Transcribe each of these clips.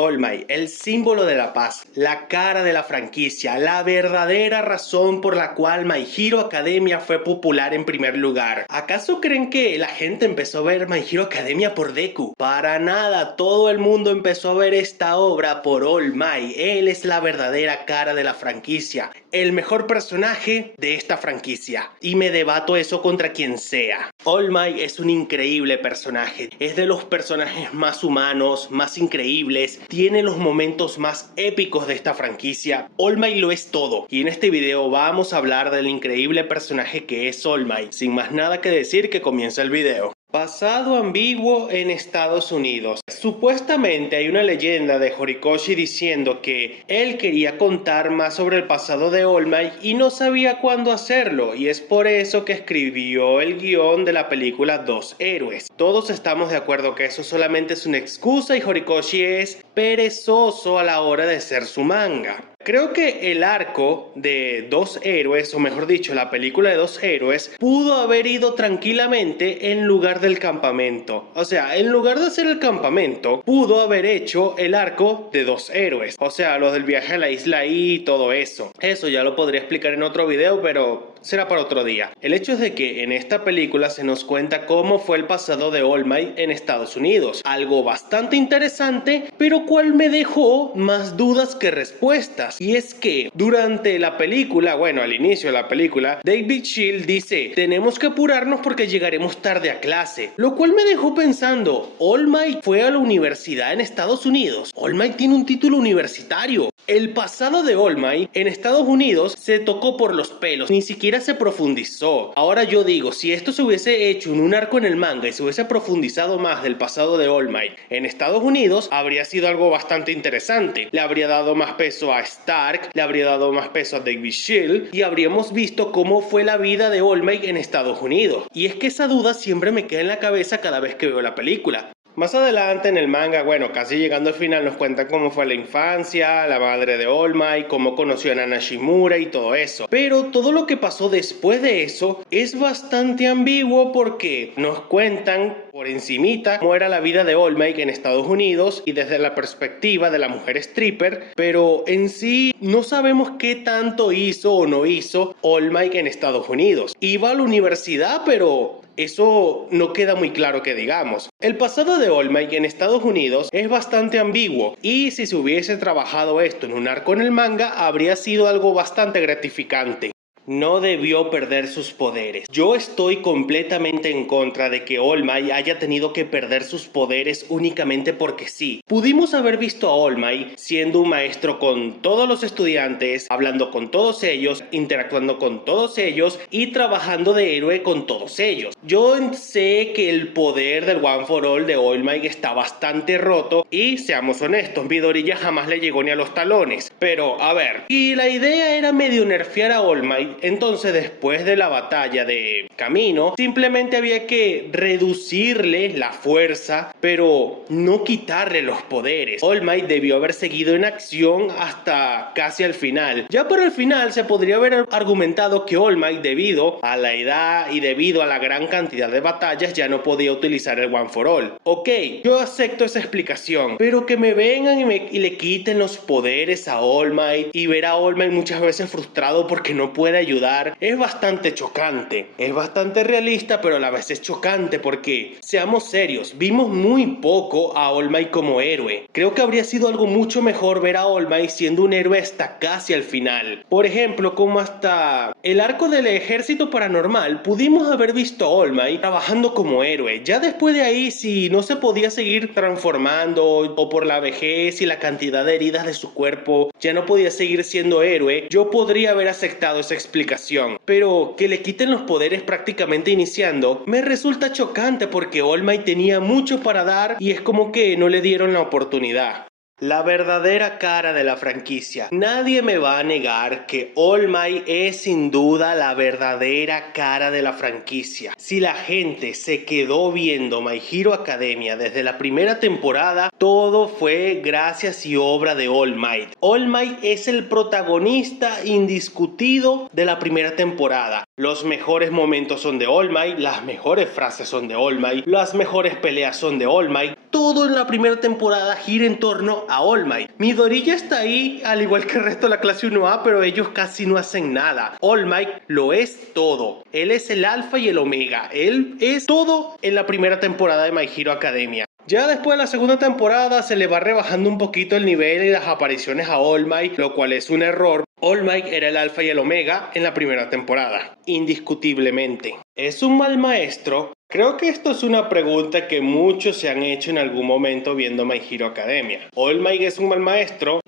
All Might, el símbolo de la paz, la cara de la franquicia, la verdadera razón por la cual My Hero Academia fue popular en primer lugar. ¿Acaso creen que la gente empezó a ver My Hero Academia por Deku? Para nada, todo el mundo empezó a ver esta obra por All Might. Él es la verdadera cara de la franquicia, el mejor personaje de esta franquicia. Y me debato eso contra quien sea. All Might es un increíble personaje, es de los personajes más humanos, más increíbles, tiene los momentos más épicos de esta franquicia. All Might lo es todo, y en este video vamos a hablar del increíble personaje que es All Might. Sin más nada que decir, que comienza el video. Pasado ambiguo en Estados Unidos. Supuestamente hay una leyenda de Horikoshi diciendo que él quería contar más sobre el pasado de All Might y no sabía cuándo hacerlo, y es por eso que escribió el guión de la película Dos Héroes. Todos estamos de acuerdo que eso solamente es una excusa y Horikoshi es perezoso a la hora de hacer su manga. Creo que el arco de Dos Héroes, o mejor dicho, la película de Dos Héroes, pudo haber ido tranquilamente en lugar del campamento. O sea, en lugar de hacer el campamento, pudo haber hecho el arco de Dos Héroes. O sea, lo del viaje a la isla y todo eso. Eso ya lo podría explicar en otro video, pero será para otro día. El hecho es de que en esta película se nos cuenta cómo fue el pasado de All Might en Estados Unidos. Algo bastante interesante, pero cual me dejó más dudas que respuestas. Y es que durante la película, bueno, al inicio de la película, David Shield dice: tenemos que apurarnos porque llegaremos tarde a clase. Lo cual me dejó pensando, All Might fue a la universidad en Estados Unidos. All Might tiene un título universitario. El pasado de All Might en Estados Unidos se tocó por los pelos, ni siquiera se profundizó. Ahora yo digo, si esto se hubiese hecho en un arco en el manga y se hubiese profundizado más del pasado de All Might en Estados Unidos, habría sido algo bastante interesante. Le habría dado más peso a Stark, le habría dado más peso a David Shield y habríamos visto cómo fue la vida de All Might en Estados Unidos. Y es que esa duda siempre me queda en la cabeza cada vez que veo la película. Más adelante en el manga, bueno, casi llegando al final, nos cuentan cómo fue la infancia, la madre de All Might, cómo conoció a Nana Shimura y todo eso. Pero todo lo que pasó después de eso es bastante ambiguo porque nos cuentan por encimita cómo era la vida de All Might en Estados Unidos y desde la perspectiva de la mujer stripper, pero en sí no sabemos qué tanto hizo o no hizo All Might en Estados Unidos. Iba a la universidad, pero eso no queda muy claro que digamos. El pasado de All Might en Estados Unidos es bastante ambiguo y si se hubiese trabajado esto en un arco en el manga habría sido algo bastante gratificante. No debió perder sus poderes. Yo estoy completamente en contra de que All Might haya tenido que perder sus poderes únicamente porque sí. Pudimos haber visto a All Might siendo un maestro con todos los estudiantes, hablando con todos ellos, interactuando con todos ellos y trabajando de héroe con todos ellos. Yo sé que el poder del One for All de All Might está bastante roto y seamos honestos, Midoriya jamás le llegó ni a los talones. Pero a ver, y la idea era medio nerfear a All Might, entonces después de la batalla de Camino simplemente había que reducirle la fuerza pero no quitarle los poderes. All Might debió haber seguido en acción hasta casi al final. Ya para el final se podría haber argumentado que All Might, debido a la edad y debido a la gran cantidad de batallas, ya no podía utilizar el One for All. Ok, yo acepto esa explicación, pero que me vengan y le quiten los poderes a All Might y ver a All Might muchas veces frustrado porque no puede ayudar es bastante chocante. Es bastante realista, pero a la vez es chocante porque, seamos serios, vimos muy poco a All Might como héroe. Creo que habría sido algo mucho mejor ver a All Might siendo un héroe hasta casi al final. Por ejemplo, como hasta el arco del ejército paranormal pudimos haber visto a All Might trabajando como héroe. Ya después de ahí, si no se podía seguir transformando o por la vejez y la cantidad de heridas de su cuerpo ya no podía seguir siendo héroe, yo podría haber aceptado esa explicación, pero que le quiten los poderes prácticamente iniciando me resulta chocante porque All Might tenía mucho para dar y es como que no le dieron la oportunidad. La verdadera cara de la franquicia. Nadie me va a negar que All Might es sin duda la verdadera cara de la franquicia. Si la gente se quedó viendo My Hero Academia desde la primera temporada, todo fue gracias y obra de All Might. All Might es el protagonista indiscutido de la primera temporada. Los mejores momentos son de All Might, las mejores frases son de All Might, las mejores peleas son de All Might. todo en la primera temporada gira en torno a All Might. Midoriya está ahí, al igual que el resto de la clase 1A, pero ellos casi no hacen nada. All Might lo es todo. Él es el alfa y el omega. Él es todo en la primera temporada de My Hero Academia. Ya después de la segunda temporada se le va rebajando un poquito el nivel y las apariciones a All Might, lo cual es un error. All Might era el alfa y el omega en la primera temporada, indiscutiblemente. ¿Es un mal maestro? Creo que esto es una pregunta que muchos se han hecho en algún momento viendo My Hero Academia. ¿All Might es un mal maestro?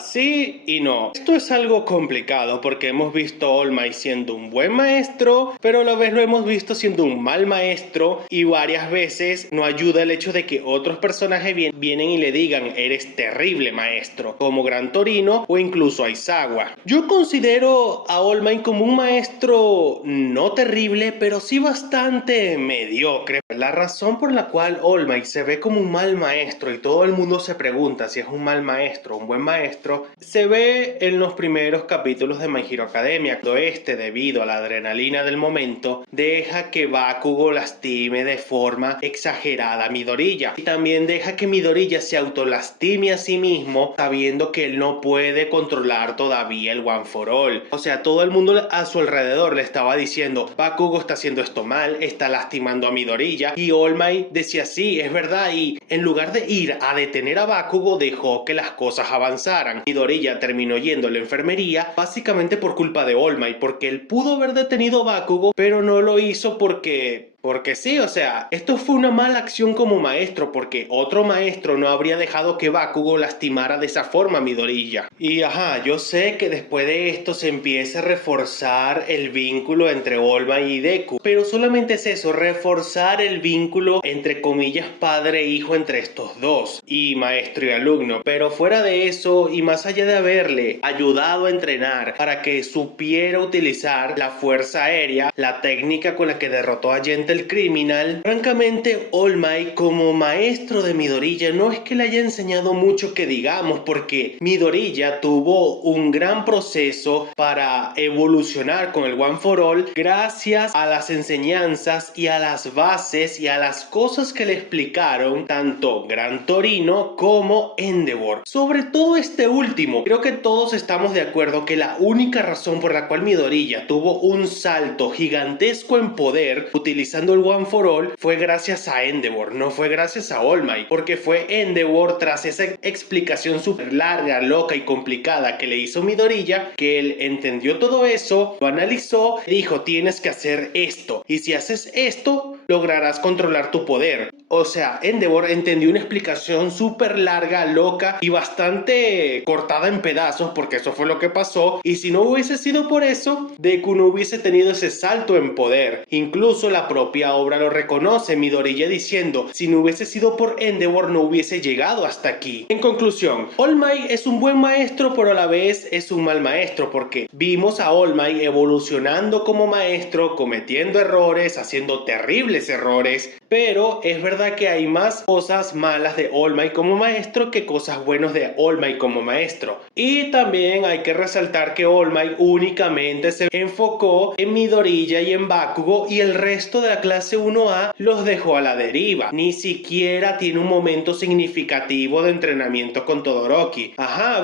Sí y no. Esto es algo complicado porque hemos visto a All Might siendo un buen maestro, pero a la vez lo hemos visto siendo un mal maestro, y varias veces no ayuda el hecho de que otros personajes vienen y le digan eres terrible maestro, como Gran Torino o incluso Aizawa. Yo considero a All Might como un maestro no terrible, pero sí bastante mediocre. La razón por la cual All Might se ve como un mal maestro y todo el mundo se pregunta si es un mal maestro o un buen maestro, se ve en los primeros capítulos de My Hero Academia, cuando debido a la adrenalina del momento, deja que Bakugo lastime de forma exagerada a Midoriya, y también deja que Midoriya se autolastime a sí mismo sabiendo que él no puede controlar todavía el One for All. O sea, todo el mundo a su alrededor le estaba diciendo Bakugo está haciendo esto mal, está lastimando a Midoriya, y All Might decía sí, es verdad, y en lugar de ir a detener a Bakugo dejó que las cosas avanzaran. Midoriya terminó yendo a la enfermería básicamente por culpa de All Might, porque él pudo haber detenido a Bakugo, pero no lo hizo porque sí, o sea, esto fue una mala acción como maestro, porque otro maestro no habría dejado que Bakugo lastimara de esa forma a Midoriya. Y yo sé que después de esto se empieza a reforzar el vínculo entre All Might y Deku, pero solamente es eso, reforzar el vínculo entre comillas padre e hijo entre estos dos, y maestro y alumno. Pero fuera de eso, y más allá de haberle ayudado a entrenar para que supiera utilizar la fuerza aérea, la técnica con la que derrotó a Gentle Criminal, francamente All Might como maestro de Midoriya no es que le haya enseñado mucho que digamos, porque Midoriya tuvo un gran proceso para evolucionar con el One for All gracias a las enseñanzas y a las bases y a las cosas que le explicaron tanto Gran Torino como Endeavor. Sobre todo este último, creo que todos estamos de acuerdo que la única razón por la cual Midoriya tuvo un salto gigantesco en poder utilizando el One for All fue gracias a Endeavor, no fue gracias a All Might, porque fue Endeavor, tras esa explicación súper larga, loca y complicada que le hizo Midoriya, que él entendió todo eso, lo analizó, dijo tienes que hacer esto, y si haces esto lograrás controlar tu poder. O sea, Endeavor entendió una explicación súper larga, loca y bastante cortada en pedazos, porque eso fue lo que pasó, y si no hubiese sido por eso, Deku no hubiese tenido ese salto en poder. Incluso la propia obra lo reconoce, Midoriya diciendo, si no hubiese sido por Endeavor no hubiese llegado hasta aquí. En conclusión, All Might es un buen maestro, pero a la vez es un mal maestro, porque vimos a All Might evolucionando como maestro, cometiendo errores, haciendo terribles errores, pero es verdad que hay más cosas malas de All Might como maestro que cosas buenas de All Might como maestro. Y también hay que resaltar que All Might únicamente se enfocó en Midoriya y en Bakugo, y el resto de la clase 1A los dejó a la deriva. Ni siquiera tiene un momento significativo de entrenamiento con Todoroki.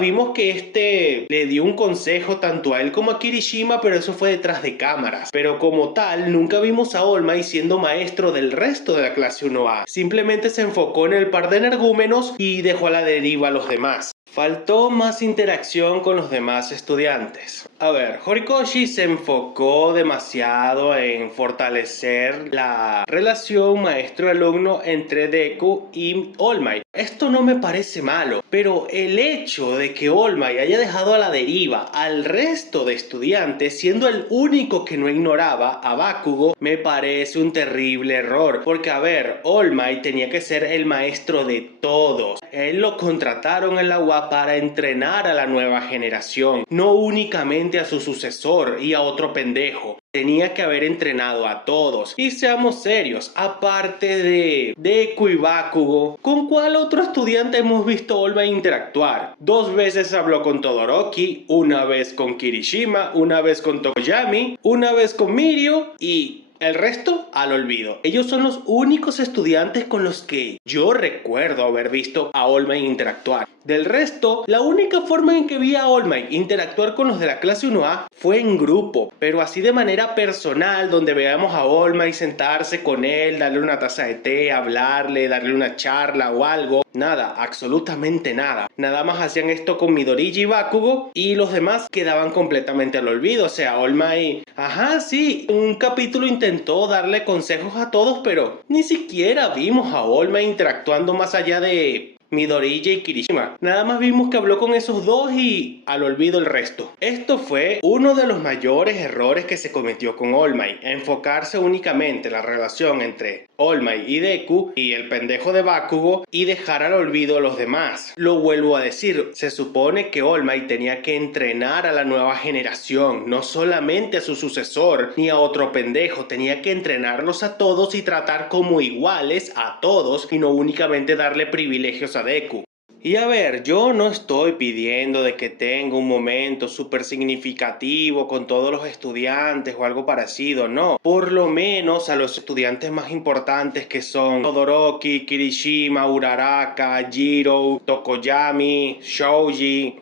Vimos que le dio un consejo tanto a él como a Kirishima, pero eso fue detrás de cámaras. Pero como tal, nunca vimos a All Might siendo maestro del resto de la clase 1A. Simplemente se enfocó en el par de energúmenos y dejó a la deriva a los demás. Faltó más interacción con los demás estudiantes. A ver, Horikoshi se enfocó demasiado en fortalecer la relación maestro-alumno entre Deku y All Might. Esto no me parece malo, pero el hecho de que All Might haya dejado a la deriva al resto de estudiantes, siendo el único que no ignoraba a Bakugo, me parece un terrible error. Porque a ver, All Might tenía que ser el maestro de todos. Él lo contrataron en la UA para entrenar a la nueva generación, no únicamente a su sucesor y a otro pendejo. Tenía que haber entrenado a todos. Y seamos serios, aparte de Deku y Bakugo, ¿con cuál otro estudiante hemos visto a All Might interactuar? 2 veces habló con Todoroki, una vez con Kirishima, una vez con Tokoyami, una vez con Mirio, y El resto, al olvido. Ellos son los únicos estudiantes con los que yo recuerdo haber visto a All Might interactuar. Del resto, la única forma en que vi a All Might interactuar con los de la clase 1A fue en grupo, pero así de manera personal, donde veamos a All Might sentarse con él, darle una taza de té, hablarle, darle una charla o algo. Nada, absolutamente nada. Nada más hacían esto con Midoriya y Bakugo y los demás quedaban completamente al olvido. O sea, All Might, ajá, sí, un capítulo intentó darle consejos a todos, pero ni siquiera vimos a All Might interactuando más allá de Midoriya y Kirishima. Nada más vimos que habló con esos dos y al olvido el resto. Esto fue uno de los mayores errores que se cometió con All Might, enfocarse únicamente en la relación entre All Might y Deku y el pendejo de Bakugo y dejar al olvido a los demás. Lo vuelvo a decir, se supone que All Might tenía que entrenar a la nueva generación, no solamente a su sucesor ni a otro pendejo, tenía que entrenarlos a todos y tratar como iguales a todos y no únicamente darle privilegios a Deku. Y a ver, yo no estoy pidiendo de que tenga un momento súper significativo con todos los estudiantes o algo parecido, no. Por lo menos a los estudiantes más importantes que son Todoroki, Kirishima, Uraraka, Jiro, Tokoyami, Shoji,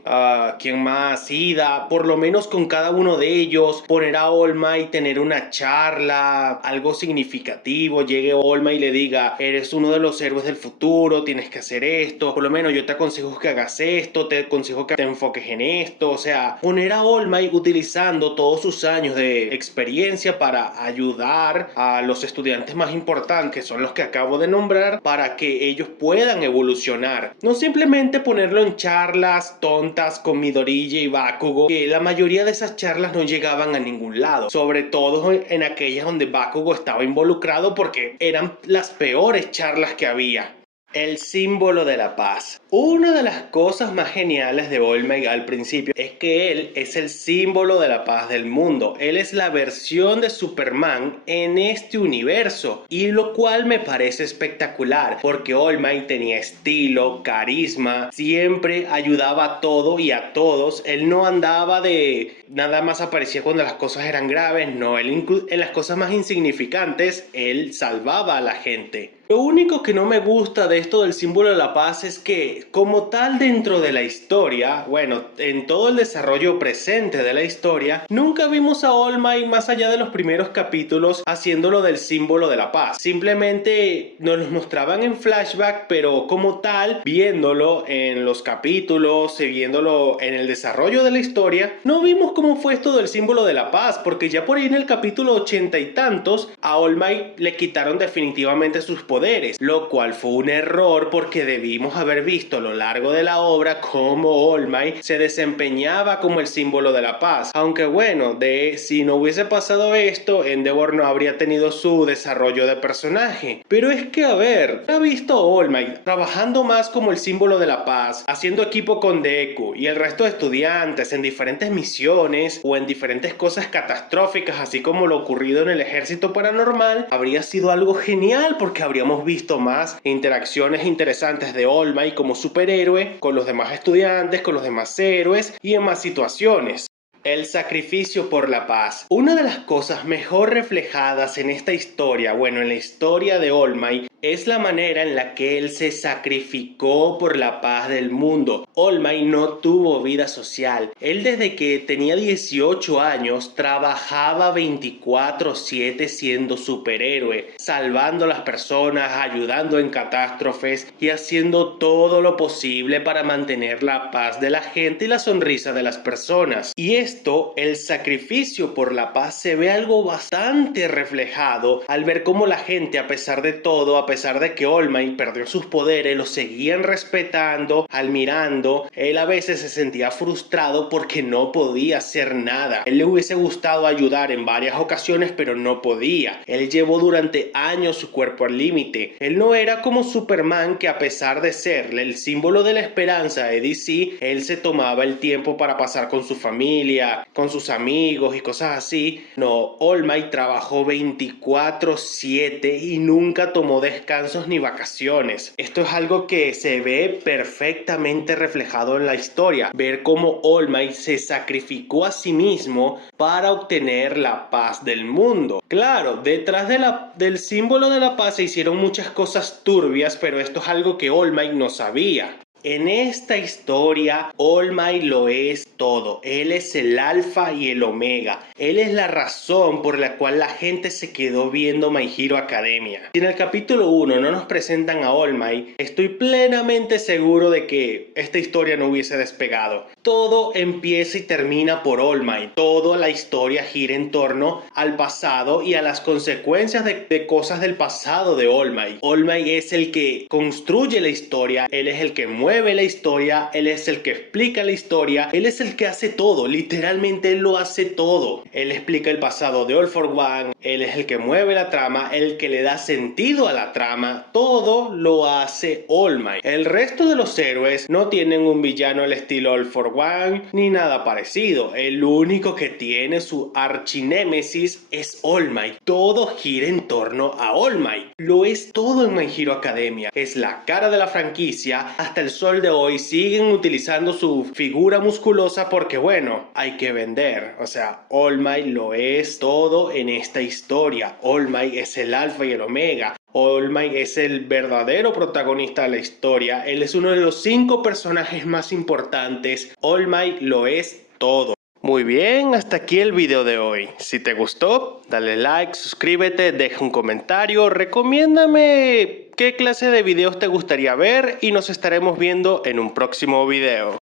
¿quién más? Ida. Por lo menos con cada uno de ellos poner a All Might, tener una charla, algo significativo, llegue All Might y le diga, eres uno de los héroes del futuro, tienes que hacer esto, por lo menos yo te aconsejo que hagas esto, te aconsejo que te enfoques en esto. O sea, poner a All Might utilizando todos sus años de experiencia para ayudar a los estudiantes más importantes, que son los que acabo de nombrar, para que ellos puedan evolucionar. No simplemente ponerlo en charlas tontas con Midoriya y Bakugo, que la mayoría de esas charlas no llegaban a ningún lado, sobre todo en aquellas donde Bakugo estaba involucrado, porque eran las peores charlas que había. El símbolo de la paz. Una de las cosas más geniales de All Might al principio es que él es el símbolo de la paz del mundo. Él es la versión de Superman en este universo, y lo cual me parece espectacular porque All Might tenía estilo, carisma, siempre ayudaba a todo y a todos. Él no andaba de nada más aparecía cuando las cosas eran graves, no, él en las cosas más insignificantes él salvaba a la gente. Lo único que no me gusta de esto del símbolo de la paz es que, como tal dentro de la historia, bueno, en todo el desarrollo presente de la historia, nunca vimos a All Might más allá de los primeros capítulos haciéndolo del símbolo de la paz. Simplemente nos los mostraban en flashback, pero como tal, viéndolo en los capítulos, viéndolo en el desarrollo de la historia, no vimos cómo fue esto del símbolo de la paz, porque ya por ahí en el capítulo 80 y tantos, a All Might le quitaron definitivamente sus poderes, lo cual fue un error porque debimos haber visto a lo largo de la obra cómo All Might se desempeñaba como el símbolo de la paz. Aunque bueno, si no hubiese pasado esto, Endeavor no habría tenido su desarrollo de personaje. Pero es que a ver, he visto a All Might trabajando más como el símbolo de la paz, haciendo equipo con Deku y el resto de estudiantes en diferentes misiones o en diferentes cosas catastróficas, así como lo ocurrido en el ejército paranormal. Habría sido algo genial porque habríamos visto más interacciones interesantes de All Might como superhéroe con los demás estudiantes, con los demás héroes y en más situaciones. El sacrificio por la paz. Una de las cosas mejor reflejadas en esta historia, bueno, en la historia de All Might, es la manera en la que él se sacrificó por la paz del mundo. All Might no tuvo vida social. Él desde que tenía 18 años trabajaba 24/7 siendo superhéroe, salvando a las personas, ayudando en catástrofes y haciendo todo lo posible para mantener la paz de la gente y la sonrisa de las personas. Y esto, el sacrificio por la paz, se ve algo bastante reflejado al ver cómo la gente, a pesar de todo, a pesar de que All Might perdió sus poderes, lo seguían respetando, admirando. Él a veces se sentía frustrado porque no podía hacer nada. Él le hubiese gustado ayudar en varias ocasiones, pero no podía. Él llevó durante años su cuerpo al límite. Él no era como Superman, que a pesar de ser el símbolo de la esperanza de DC, él se tomaba el tiempo para pasar con su familia, con sus amigos y cosas así. No, All Might trabajó 24/7 y nunca tomó descanso descansos ni vacaciones. Esto es algo que se ve perfectamente reflejado en la historia. Ver cómo All Might se sacrificó a sí mismo para obtener la paz del mundo. Claro, detrás del símbolo de la paz se hicieron muchas cosas turbias, pero esto es algo que All Might no sabía. En esta historia, All Might lo es todo. Él es el alfa y el omega. Él es la razón por la cual la gente se quedó viendo My Hero Academia. Si en el capítulo 1 no nos presentan a All Might, estoy plenamente seguro de que esta historia no hubiese despegado. Todo empieza y termina por All Might. Toda la historia gira en torno al pasado y a las consecuencias de cosas del pasado de All Might. All Might es el que construye la historia. Él es el que mueve la historia, él es el que explica la historia, él es el que hace todo, literalmente él lo hace todo. Él explica el pasado de All for One, él es el que mueve la trama, el que le da sentido a la trama, todo lo hace All Might. El resto de los héroes no tienen un villano al estilo All for One ni nada parecido. El único que tiene su archinémesis es All Might. Todo gira en torno a All Might. Lo es todo en My Hero Academia. Es la cara de la franquicia. Hasta el sol de hoy siguen utilizando su figura musculosa porque bueno, hay que vender. O sea, All Might lo es todo en esta historia. All Might es el alfa y el omega. All Might es el verdadero protagonista de la historia. Él es uno de los 5 personajes más importantes. All Might lo es todo. Muy bien, hasta aquí el video de hoy. Si te gustó, dale like, suscríbete, deja un comentario, recomiéndame qué clase de videos te gustaría ver y nos estaremos viendo en un próximo video.